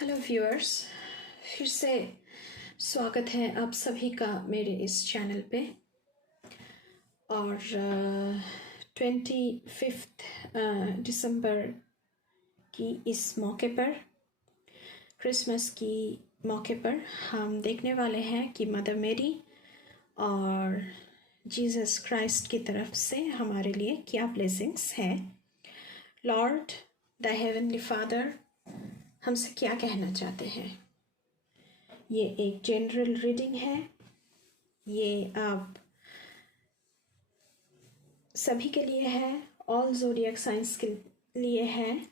Hello viewers, फिर से स्वागत है आप सभी का मेरे इस चैनल पे। और 25 दिसंबर की इस मौके पर, क्रिसमस की मौके पर हम देखने वाले हैं कि मदर मेरी और जीसस क्राइस्ट की तरफ से हमारे लिए क्या ब्लेसिंग्स हैं। लॉर्ड द हेवनली फादर हमसे क्या कहना चाहते हैं। ये एक जनरल रीडिंग है, ये आप सभी के लिए है, ऑल ज़ोडिएक साइंस के लिए है।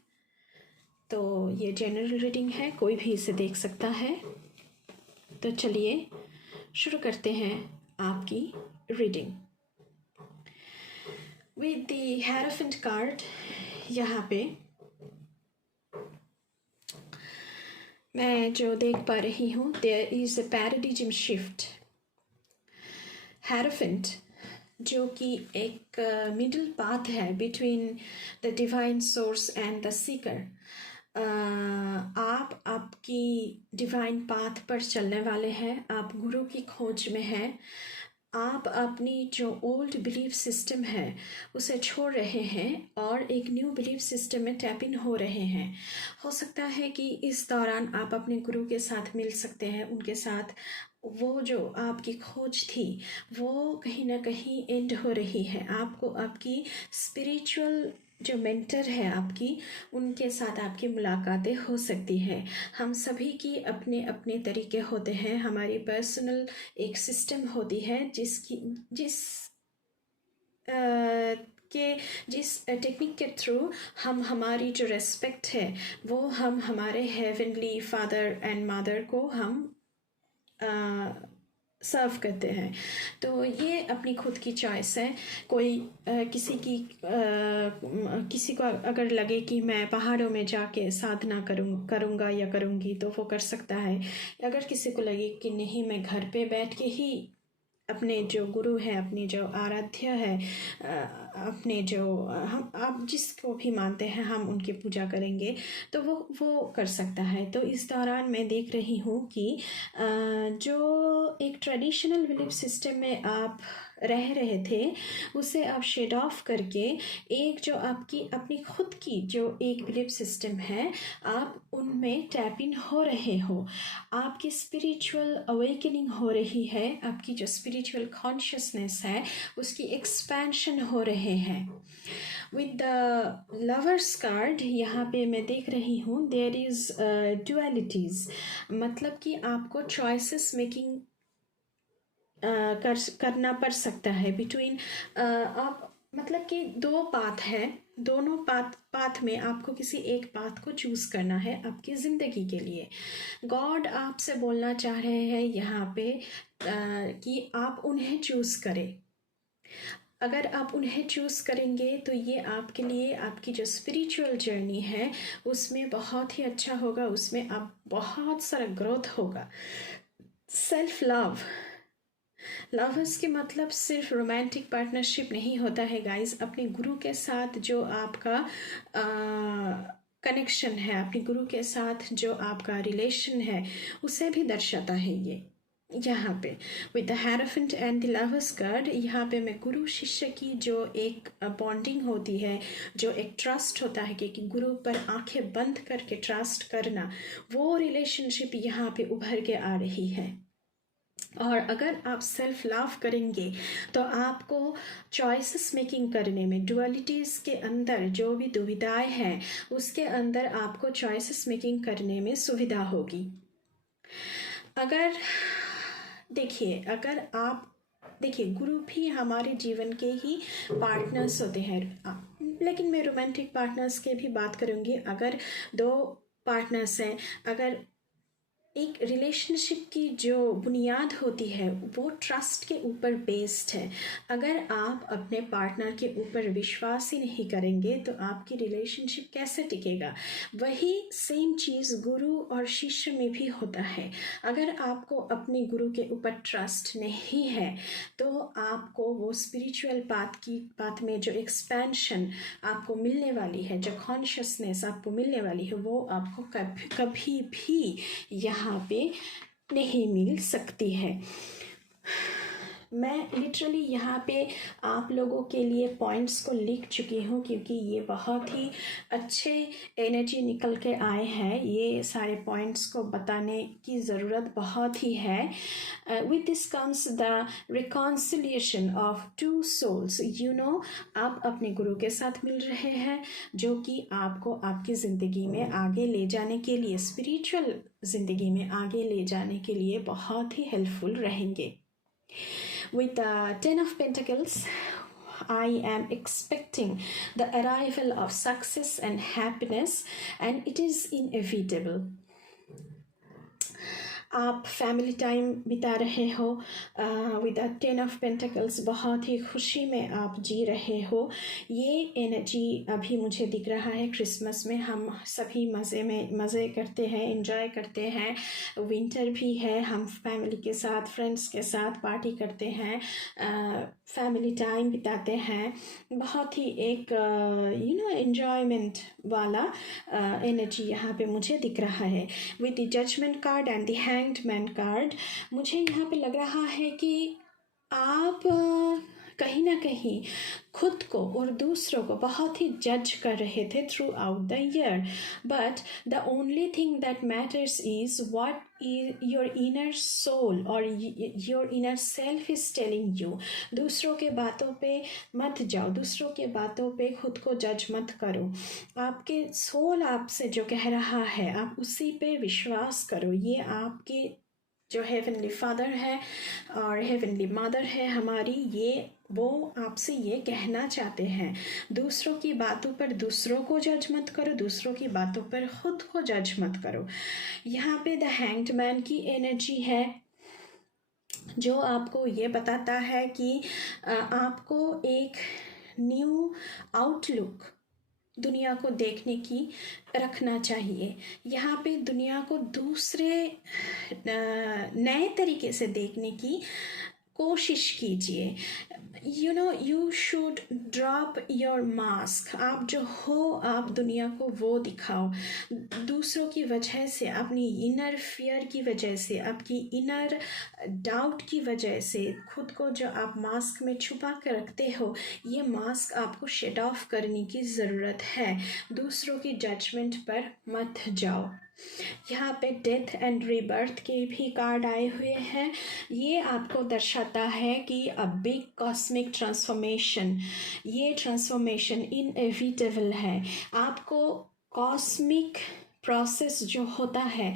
तो ये जनरल रीडिंग है, कोई भी इसे देख सकता है। तो चलिए शुरू करते हैं आपकी reading with the hierophant card. यहाँ पे मैं जो देख पा रही हूँ, there is a paradigm shift. Hierophant जो कि एक मिडल पाथ है between the divine source and the seeker. आप आपकी डिवाइन पाथ पर चलने वाले हैं, आप गुरु की खोज में हैं। आप अपनी जो ओल्ड बिलीफ सिस्टम है उसे छोड़ रहे हैं और एक न्यू बिलीफ सिस्टम में टैप इन हो रहे हैं। हो सकता है कि इस दौरान आप अपने गुरु के साथ मिल सकते हैं, उनके साथ वो जो आपकी खोज थी वो कहीं ना कहीं एंड हो रही है। आपको आपकी स्पिरिचुअल जो मेंटर है आपकी, उनके साथ आपकी मुलाकातें हो सकती हैं। हम सभी की अपने अपने तरीके होते हैं, हमारी पर्सनल एक सिस्टम होती है जिस टेक्निक के थ्रू हम हमारी जो रेस्पेक्ट है वो हम हमारे हेवनली फादर एंड मदर को हम सर्व करते हैं। तो ये अपनी खुद की चॉइस है। कोई किसी को अगर लगे कि मैं पहाड़ों में जाके साधना करूँगा या करूँगी तो वो कर सकता है। अगर किसी को लगे कि नहीं, मैं घर पे बैठ के ही अपने जो गुरु हैं, अपनी जो आराध्य है, अपने जो हम आप जिसको भी मानते हैं हम उनकी पूजा करेंगे, तो वो कर सकता है। तो इस दौरान मैं देख रही हूँ कि जो एक ट्रेडिशनल बिलीफ सिस्टम में आप रह रहे थे उसे आप शेड ऑफ करके एक जो आपकी अपनी खुद की जो एक बिलीफ सिस्टम है, आप उनमें टैप इन हो रहे हो। आपकी स्पिरिचुअल अवेकनिंग हो रही है, आपकी जो स्पिरिचुअल कॉन्शियसनेस है उसकी एक्सपेंशन हो रहे हैं। विद द लवर्स कार्ड यहाँ पे मैं देख रही हूँ देयर इज़ डुअलिटीज़, मतलब कि आपको चॉइसेस मेकिंग करना पड़ सकता है बिटवीन आप, मतलब कि दो पाथ है, दोनों पाथ में आपको किसी एक पाथ को चूज करना है आपकी ज़िंदगी के लिए। गॉड आपसे बोलना चाह रहे हैं यहाँ पे कि आप उन्हें चूज करें। अगर आप उन्हें चूज़ करेंगे तो ये आपके लिए, आपकी जो स्पिरिचुअल जर्नी है उसमें बहुत ही अच्छा होगा, उसमें आप बहुत सारा ग्रोथ होगा। सेल्फ लव, लवर्स के मतलब सिर्फ रोमांटिक पार्टनरशिप नहीं होता है गाइस। अपने गुरु के साथ जो आपका कनेक्शन है, अपने गुरु के साथ जो आपका रिलेशन है उसे भी दर्शाता है ये यहाँ पे। With the hierophant and the lovers card, यहाँ पे मैं गुरु शिष्य की जो एक बॉन्डिंग होती है, जो एक ट्रस्ट होता है कि गुरु पर आंखें बंद करके ट्रस्ट करना, वो रिलेशनशिप यहाँ पे उभर के आ रही है। और अगर आप सेल्फ लव करेंगे तो आपको चॉइसेस मेकिंग करने में, डुअलिटीज़ के अंदर जो भी दुविधाएं हैं उसके अंदर आपको चॉइसेस मेकिंग करने में सुविधा होगी। अगर देखिए गुरु भी हमारे जीवन के ही पार्टनर्स होते हैं, लेकिन मैं रोमांटिक पार्टनर्स के भी बात करूँगी। अगर दो पार्टनर्स हैं, अगर एक रिलेशनशिप की जो बुनियाद होती है वो ट्रस्ट के ऊपर बेस्ड है। अगर आप अपने पार्टनर के ऊपर विश्वास ही नहीं करेंगे तो आपकी रिलेशनशिप कैसे टिकेगा। वही सेम चीज़ गुरु और शिष्य में भी होता है। अगर आपको अपने गुरु के ऊपर ट्रस्ट नहीं है तो आपको वो स्पिरिचुअल पाथ में जो एक्सपेंशन आपको मिलने वाली है, जो कॉन्शियसनेस आपको मिलने वाली है, वो आपको कभी कभी भी यहाँ पे नहीं मिल सकती है। मैं लिटरली यहाँ पे आप लोगों के लिए पॉइंट्स को लिख चुकी हूँ क्योंकि ये बहुत ही अच्छे एनर्जी निकल के आए हैं। ये सारे पॉइंट्स को बताने की ज़रूरत बहुत ही है। With this comes the reconciliation of two souls. आप अपने गुरु के साथ मिल रहे हैं जो कि आपको आपकी ज़िंदगी में आगे ले जाने के लिए, स्पिरिचुअल ज़िंदगी में आगे ले जाने के लिए बहुत ही हेल्पफुल रहेंगे। With the Ten of Pentacles, I am expecting the arrival of success and happiness, and it is inevitable. आप फैमिली टाइम बिता रहे हो विद द 10 ऑफ पेंटिकल्स, बहुत ही खुशी में आप जी रहे हो। ये एनर्जी अभी मुझे दिख रहा है। क्रिसमस में हम सभी मज़े करते हैं, एंजॉय करते हैं। विंटर भी है, हम फैमिली के साथ, फ्रेंड्स के साथ पार्टी करते हैं, फैमिली टाइम बिताते हैं। बहुत ही एक एंजॉयमेंट वाला एनर्जी यहाँ पे मुझे दिख रहा है। With the judgment card and the hanged man card, मुझे यहाँ पे लग रहा है कि आप कहीं ना कहीं खुद को और दूसरों को बहुत ही जज कर रहे थे throughout the year, but the only thing that matters is what your inner soul और your inner self is telling you. दूसरों के बातों पे मत जाओ, दूसरों के बातों पे खुद को जज मत करो। आपके सोल आपसे जो कह रहा है आप उसी पे विश्वास करो। ये आपके जो हेवनली फादर है और हेवनली मदर है हमारी, वो आपसे ये कहना चाहते हैं। दूसरों की बातों पर दूसरों को जज मत करो, दूसरों की बातों पर खुद को जज मत करो। यहाँ पे द हैंग्ड मैन की एनर्जी है जो आपको ये बताता है कि आपको एक न्यू आउटलुक दुनिया को देखने की रखना चाहिए। यहाँ पे दुनिया को दूसरे नए तरीके से देखने की कोशिश कीजिए। You should drop your mask. आप जो हो आप दुनिया को वो दिखाओ। दूसरों की वजह से, अपनी इनर फियर की वजह से, आपकी इनर डाउट की वजह से खुद को जो आप मास्क में छुपा कर रखते हो, ये मास्क आपको शेड ऑफ करने की ज़रूरत है। दूसरों की जजमेंट पर मत जाओ। यहाँ पे डेथ एंड रीबर्थ के भी कार्ड आए हुए हैं। ये आपको दर्शाता है कि अ बिग कॉस्मिक ट्रांसफॉर्मेशन, ये ट्रांसफॉर्मेशन इनएविटेबल है। आपको कॉस्मिक प्रोसेस जो होता है,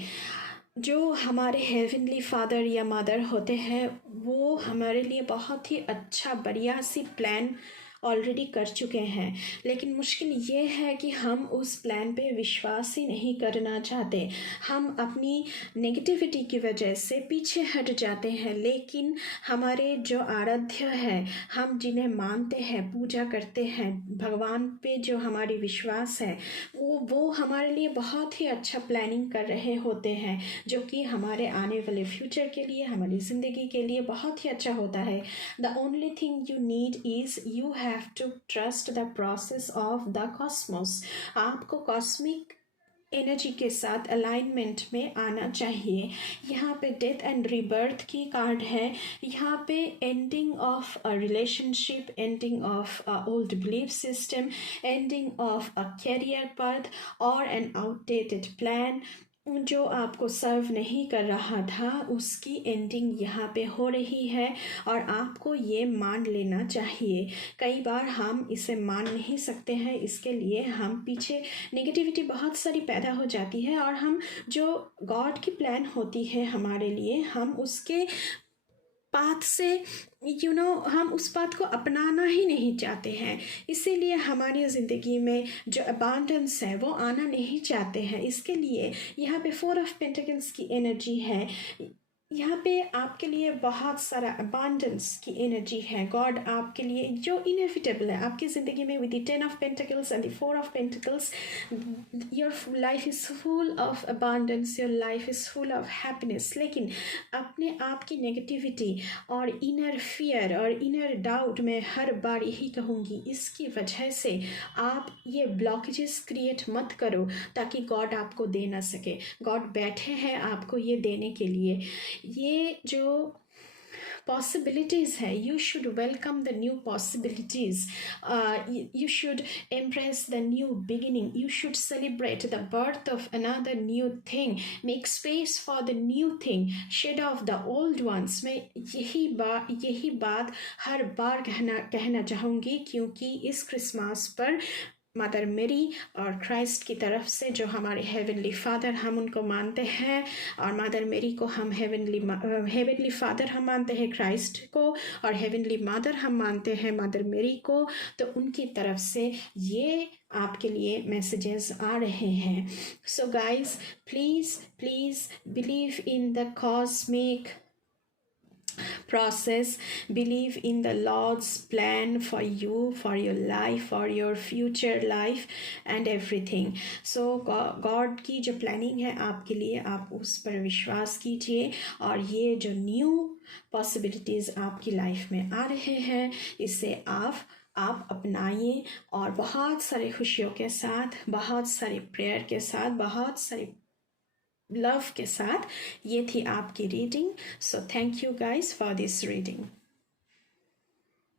जो हमारे हेवनली फादर या मदर होते हैं, वो हमारे लिए बहुत ही अच्छा बढ़िया सी प्लान ऑलरेडी कर चुके हैं। लेकिन मुश्किल ये है कि हम उस प्लान पे विश्वास ही नहीं करना चाहते। हम अपनी नेगेटिविटी की वजह से पीछे हट जाते हैं। लेकिन हमारे जो आराध्य है, हम जिन्हें मानते हैं, पूजा करते हैं, भगवान पे जो हमारी विश्वास है, वो हमारे लिए बहुत ही अच्छा प्लानिंग कर रहे होते हैं, जो कि हमारे आने वाले फ्यूचर के लिए, हमारी ज़िंदगी के लिए बहुत ही अच्छा होता है। The only thing you need is you have to trust the process of the cosmos। आपको कॉस्मिक एनर्जी के साथ अलाइनमेंट में आना चाहिए। यहाँ पे डेथ एंड रीबर्थ की कार्ड है। यहाँ पे ending of a relationship, ending of a old belief system, ending of a career path और एन आउटडेटेड प्लान जो आपको सर्व नहीं कर रहा था, उसकी एंडिंग यहाँ पे हो रही है और आपको ये मान लेना चाहिए। कई बार हम इसे मान नहीं सकते हैं, इसके लिए हम पीछे नेगेटिविटी बहुत सारी पैदा हो जाती है और हम जो गॉड की प्लान होती है हमारे लिए, हम उसके पाथ से हम उस पाथ को अपनाना ही नहीं चाहते हैं, इसीलिए हमारी ज़िंदगी में जो अबांडेंस है वो आना नहीं चाहते हैं। इसके लिए यहाँ पे 4 ऑफ पेंटिकल्स की एनर्जी है, यहाँ पे आपके लिए बहुत सारा अबांडेंस की एनर्जी है। गॉड आपके लिए जो इनएविटेबल है आपकी ज़िंदगी में, with the 10 of pentacles and the 4 of pentacles, your life is full of abundance, your life is full of happiness. लेकिन अपने आप की नेगेटिविटी और इनर फियर और इनर डाउट मैं हर बार यही कहूँगी, इसकी वजह से आप ये ब्लॉकेजेस क्रिएट मत करो ताकि गॉड आपको दे ना सके। गॉड बैठे हैं आपको ये देने के लिए। ये जो possibilities है, you should welcome the new possibilities, you should embrace the new beginning, you should celebrate the birth of another new thing, make space for the new thing, shed off the old ones। मैं यही बात हर बार कहना चाहूँगी, क्योंकि इस Christmas पर mother मेरी और क्राइस्ट की तरफ से जो हमारे हेवनली फादर, हम उनको मानते हैं, और मदर मेरी को हम हेवनली फादर हम मानते हैं क्राइस्ट को, और हेवनली मदर हम मानते हैं मदर मेरी को। तो उनकी तरफ से ये आपके लिए मैसेजेस आ रहे हैं। So guys, please believe in the cosmic process, believe in the Lord's plan for you, for your life, for your future life and everything। so God की जो प्लानिंग है आपके लिए, आप उस पर विश्वास कीजिए, और ये जो न्यू पॉसिबिलिटीज़ आपकी लाइफ में आ रहे हैं, इसे आप अपनाइए, और बहुत सारे खुशियों के साथ, बहुत सारे प्रेयर के साथ, बहुत सारे लव के साथ। ये थी आपकी reading. So thank you guys for this reading.